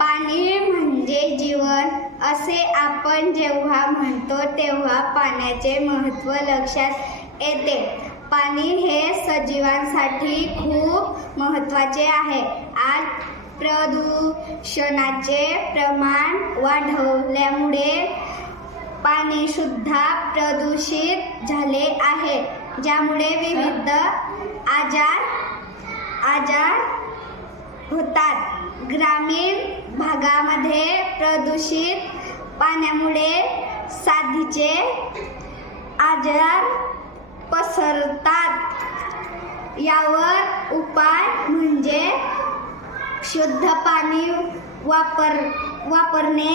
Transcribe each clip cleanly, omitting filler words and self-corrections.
पाणी म्हणजे जीवन असे आपण जेव्हा म्हणतो तेव्हा पाण्याचे महत्त्व लक्षात येते. पाणी हे सजीवांसाठी खूप महत्त्वाचे आहे. आज प्रदूषणाचे प्रमाण वाढल्यामुळे पाणी सुद्धा प्रदूषित झाले आहे, ज्यामुळे विविध आजार होतात. ग्रामीण भागामध्ये प्रदूषित पाण्यामुळे साथीचे आजार पसरतात. यावर उपाय म्हणजे शुद्ध पाणी वापरणे.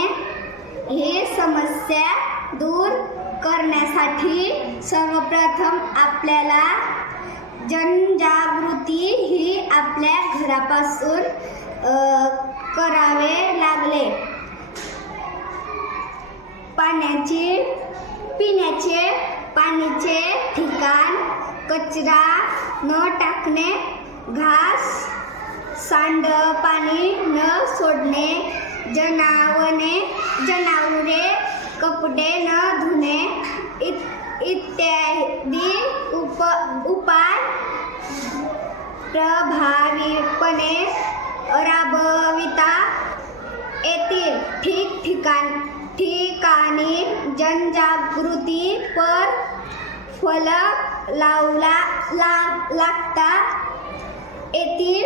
ही समस्या दूर करण्यासाठी सर्वप्रथम आपल्याला जनजागृती ही आपल्या घरापासून करावे लागेल. पिण्याचे पाण्याचे ठिकाण कचरा न टाकणे, घास सांडपाणी न सोडणे, जनावरे कपडे न धुणे इत्यादी उपाय प्रभावीपणे राबविता येतील. ठिकठिकाणी जनजागृती पर फलक लावता येतील.